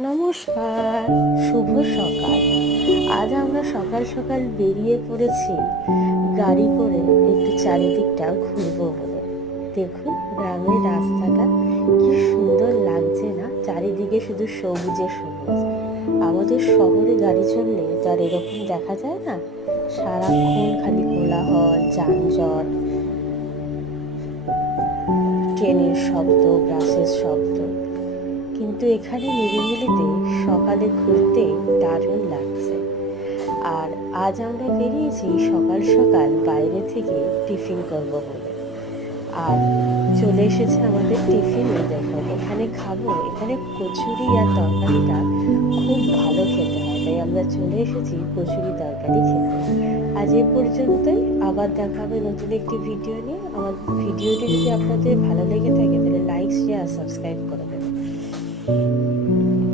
নমস্কার, শুভ সকাল। আজ আমরা সকাল সকাল বেরিয়ে পড়েছি গাড়ি করে একটু চারিদিকটা ঘুরবো বলে। দেখুন গ্রামের রাস্তাটা কি সুন্দর লাগছে না, চারিদিকে শুধু সবুজে সবুজ। আমাদের শহরে গাড়ি চললে তো আর এরকম দেখা যায় না, সারাক্ষণ খালি কোলাহল, যানজট, ট্রেনের শব্দ, বাসের শব্দ। কিন্তু এখানে নিরিবিলিতে সকালে ঘুরতে দারুণ লাগছে। আর আজ আমরা বেরিয়েছি সকাল সকাল বাইরে থেকে টিফিন করব বলে। আর চলে এসেছে আমাদের টিফিন। দেখুন এখানে খাবো, এখানে কচুরি আর তরকারিটা খুব ভালো খেতে হয়, তাই আমরা চলে এসেছি কচুরি তরকারি খেতে। আজ এ পর্যন্তই, আবার দেখা হবে নতুন একটি ভিডিও নিয়ে। আমার ভিডিওটি যদি আপনাদের ভালো লেগে থাকে তাহলে লাইক, শেয়ার, সাবস্ক্রাইব করে দেবেন।